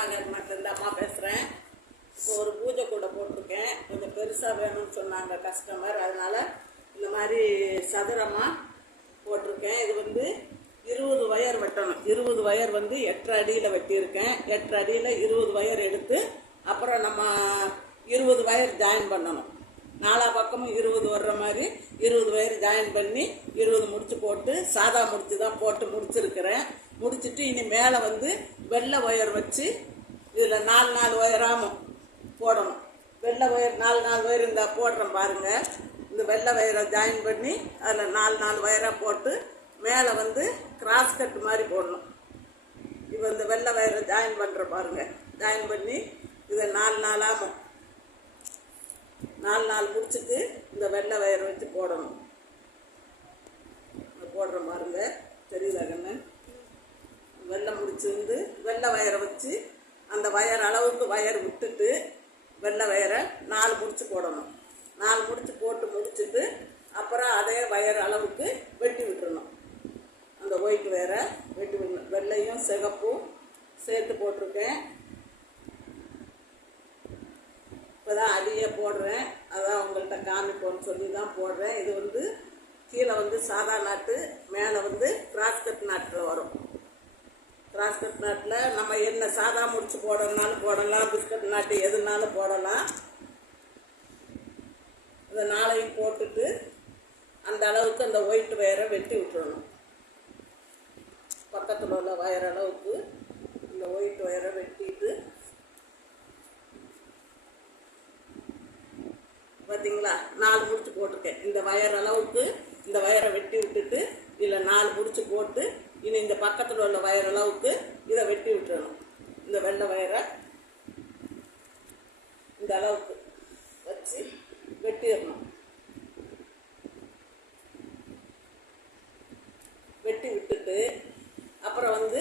சரவணாகர்மட்டிலேருந்து அம்மா பேசுகிறேன். இப்போ ஒரு பூஜை கூட போட்டிருக்கேன். கொஞ்சம் பெருசாக வேணும்னு சொன்னாங்க கஸ்டமர், அதனால் இந்த மாதிரி சதுரமாக போட்டிருக்கேன். இது வந்து 20 வயர் வெட்டணும். 20 வயர் வந்து 8 அடியில் வெட்டியிருக்கேன். 8 அடியில் 20 வயர் எடுத்து அப்புறம் நம்ம 20 வயர் ஜாயின் பண்ணணும். நாலா பக்கமும் 20 வர்ற மாதிரி 20 வயர் ஜாயின் பண்ணி 20 முடிச்சு போட்டு சாதா முடிச்சு தான் போட்டு முடிச்சிருக்கிறேன். முடிச்சுட்டு இனி மேலே வந்து வெள்ளை ஒயர் வச்சு இதில் 4 ஒயராமும் போடணும். வெள்ளை ஒயர் 4 ஒயர் இந்த போடுறேன் பாருங்கள். இந்த வெள்ளை ஒயரை ஜாயின் பண்ணி அதில் 4 ஒயராக போட்டு மேலே வந்து கிராஸ் கட் மாதிரி போடணும். இப்போ இந்த வெள்ளை ஒயரை ஜாயின் பண்ணுற பாருங்கள். ஜாயின் பண்ணி இதை 4 ஆகும். 4 முடிச்சுட்டு இந்த வெள்ளை வயரை வச்சு போடணும். போடுற பாருங்க, தெரியுதா கண்ணு? வெள்ளை முடிச்சு வந்து வெள்ளை வயரை வச்சு அந்த வயர் அளவுக்கு வயர் விட்டுட்டு வெள்ளை வயரை 4 முடிச்சு போடணும். 4 முடிச்சு போட்டு முடிச்சுட்டு அப்புறம் அதே வயர் அளவுக்கு வெட்டி விட்டுறணும். அந்த ஒயிட் வயரை வெட்டி விடணும். வெள்ளையும் சிகப்பும் சேர்த்து போட்டிருக்கேன். இப்போ தான் அடியே போடுறேன். அதான் உங்கள்கிட்ட காமிப்போன்னு சொல்லி தான் போடுறேன். இது வந்து கீழே வந்து சாதா நாட்டு, மேலே வந்து கிராஸ் கட் நாட்டில் வரும். கிராஸ் கட் நாட்டில் நம்ம என்ன சாதா முடிச்சு போடணுன்னாலும் போடலாம், பிஸ்கட் நாட்டு எதுனாலும் போடலாம். இந்த 4ஐயும் போட்டுட்டு அந்த அளவுக்கு அந்த ஒயிட் வயரை வெட்டி விட்டுறணும். பக்கத்தில் உள்ள வயர் அளவுக்கு இந்த ஒயிட் வயரை வெட்டிட்டு பார்த்தீங்களா 4 முடிச்சு போட்டிருக்கேன். இந்த வயர் அளவுக்கு இந்த வயரை வெட்டி விட்டுட்டு இதில் 4 முடிச்சு போட்டு இனி இந்த பக்கத்தில் உள்ள வயர் அளவுக்கு இதை வெட்டி விட்டுறணும். இந்த வெள்ளை வயரை இந்த அளவுக்கு வச்சு வெட்டிடணும். வெட்டி விட்டுட்டு அப்புறம் வந்து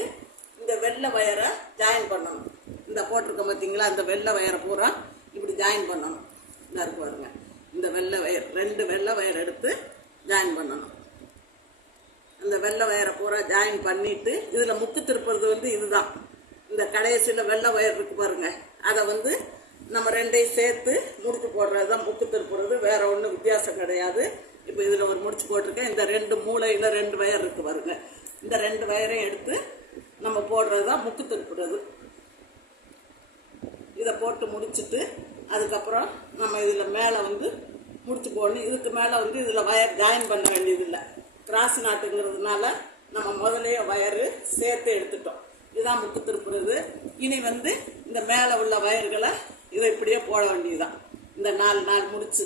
இந்த வெள்ளை வயரை ஜாயின் பண்ணணும். இந்த போட்டிருக்க பார்த்தீங்களா, இந்த வெள்ளை வயரை பூரா இப்படி ஜாயின் பண்ணணும். இந்த இருக்கு பாருங்க, இந்த வெள்ளை வயர் 2 வெள்ளை வயர் எடுத்து ஜாயின் பண்ணணும். அந்த வெள்ளை வயரை பூரா ஜாயின் பண்ணிட்டு இதில் முக்கு திருப்புறது வந்து இதுதான். இந்த கடைசியில் வெள்ளை வயர் இருக்கு பாருங்க, அதை வந்து நம்ம 2ஐயும் சேர்த்து முடிச்சு போடுறது தான் முக்கு திருப்புறது. வேற ஒன்றும் வித்தியாசம் கிடையாது. இப்போ இதில் ஒரு முடிச்சு போட்டிருக்கேன். இந்த 2 மூலையில் 2 வயர் இருக்கு பாருங்க, இந்த 2 வயரையும் எடுத்து நம்ம போடுறது தான் முக்கு திருப்புறது. இதை போட்டு முடிச்சுட்டு அதுக்கப்புறம் நம்ம இதில் மேலே வந்து முடிச்சு போடணும். இதுக்கு மேலே வந்து இதில் வயர் ஜாயின் பண்ண வேண்டியதில்லை. கிராஸ் நாட்டுங்கிறதுனால நம்ம முதலையே வயரு சேர்த்து எடுத்துட்டோம். இதுதான் முக்கு திருப்புறது. இனி வந்து இந்த மேலே உள்ள வயர்களை இதை இப்படியே போட வேண்டியதுதான். இந்த 4 முடிச்சு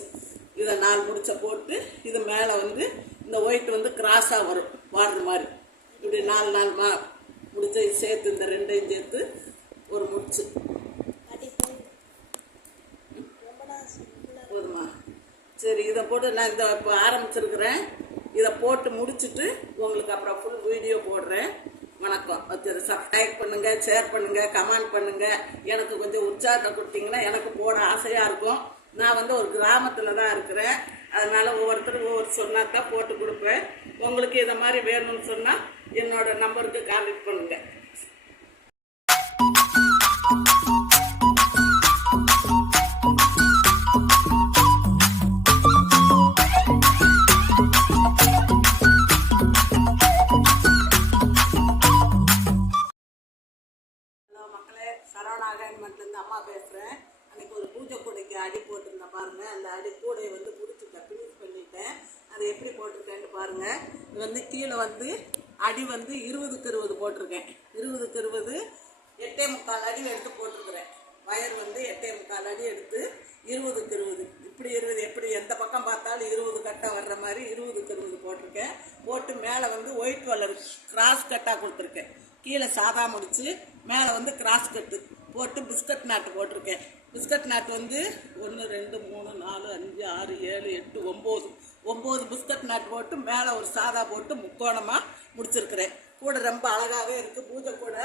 இதை 4 முடிச்ச போட்டு இது மேலே வந்து இந்த ஒயிட் வந்து கிராஸாக வரும் வாடுற மாதிரி. இப்படி 4 முடிச்ச சேர்த்து இந்த 2ஐயும் சேர்த்து ஒரு முடிச்சு போதுமா? சரி, இதை போட்டு நான் இதை இப்போ ஆரம்பிச்சிருக்கிறேன். இதை போட்டு முடிச்சுட்டு உங்களுக்கு அப்புறம் ஃபுல் வீடியோ போடுறேன். வணக்கம். சப்ஸ்கிரைப் பண்ணுங்கள், ஷேர் பண்ணுங்கள், கமெண்ட் பண்ணுங்கள். எனக்கு கொஞ்சம் உற்சாகத்தை கொடுத்தீங்கன்னா எனக்கு போட ஆசையாக இருக்கும். நான் வந்து ஒரு கிராமத்தில் தான் இருக்கிறேன். அதனால் ஒவ்வொருத்தரும் ஒவ்வொரு சொன்னாக்கா போட்டு கொடுப்பேன். உங்களுக்கு இதை மாதிரி வேணும்னு சொன்னால் என்னோட நம்பருக்கு கான்டாக்ட் பண்ணுங்கள். சரவணாகர்மட்டிலேருந்து அம்மா பேசுகிறேன். அன்றைக்கி ஒரு பூஜை கூடைக்கு அடி போட்டிருந்தேன் பாருங்கள். அந்த அடி கூடையை வந்து பிடிச்சிட்டேன், ஃபினிஷ் பண்ணிட்டேன். அதை எப்படி போட்டிருக்கேன்னு பாருங்கள். இது வந்து கீழே வந்து அடி வந்து 20க்கு 20 போட்டிருக்கேன். 20க்கு 20 8.25 அடி எடுத்து போட்டிருக்கிறேன். வயர் வந்து 8.25 அடி எடுத்து 20க்கு 20 இப்படி 20 எப்படி எந்த பக்கம் பார்த்தாலும் 20 கட்டாக வர்ற மாதிரி 20க்கு 20 போட்டிருக்கேன். போட்டு மேலே வந்து ஒயிட் கலர் கிராஸ் கட்டாக கொடுத்துருக்கேன். கீழே சாதா முடிச்சு மேலே வந்து கிராஸ் கட்டு போட்டு பிஸ்கட் நாட்டு போட்டிருக்கேன். பிஸ்கட் நாட்டு வந்து 1 2 3 4 5 6 7 8 9 பிஸ்கட் நாட்டு போட்டு மேலே ஒரு சாதா போட்டு முக்கோணமாக முடிச்சிருக்கிறேன். கூட ரொம்ப அழகாகவே இருக்குது. பூஜை கூட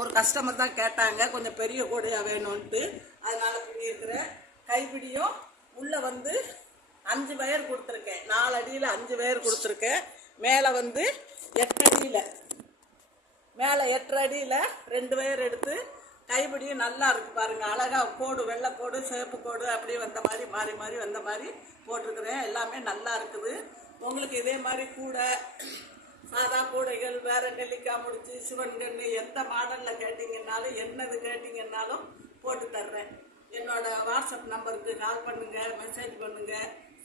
ஒரு கஸ்டமர் தான் கேட்டாங்க, கொஞ்சம் பெரிய கூடையாக வேணும்ன்ட்டு. அதனால் பண்ணியிருக்கிறேன். கைப்பிடியும் உள்ளே வந்து 5 வயர் கொடுத்துருக்கேன். 4 அடியில் 5 வயர் கொடுத்துருக்கேன். மேலே வந்து 8 அடியில் மேலே 8 அடியில் 2 வயர் எடுத்து கைப்பிடியும் நல்லா இருக்கு பாருங்க, அழகா கோடு, வெள்ளை கோடு, சிவப்பு கோடு அப்படி வந்த மாதிரி மாறி மாறி வந்த மாதிரி போட்டிருக்கிறேன். எல்லாமே நல்லா இருக்குது. உங்களுக்கு இதே மாதிரி கூடை, சாதா கூடைகள், வேற நெல்லிக்காய் முடிச்சு, சிவன் கண்ணு, எந்த மாடலில் கேட்டிங்கன்னாலும் என்னது கேட்டிங்கன்னாலும் போட்டு தர்றேன். என்னோட வாட்ஸ்அப் நம்பருக்கு கால் பண்ணுங்க, மெசேஜ் பண்ணுங்க,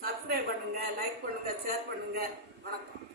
சப்ஸ்கிரைப் பண்ணுங்க, லைக் பண்ணுங்க, ஷேர் பண்ணுங்க. வணக்கம்.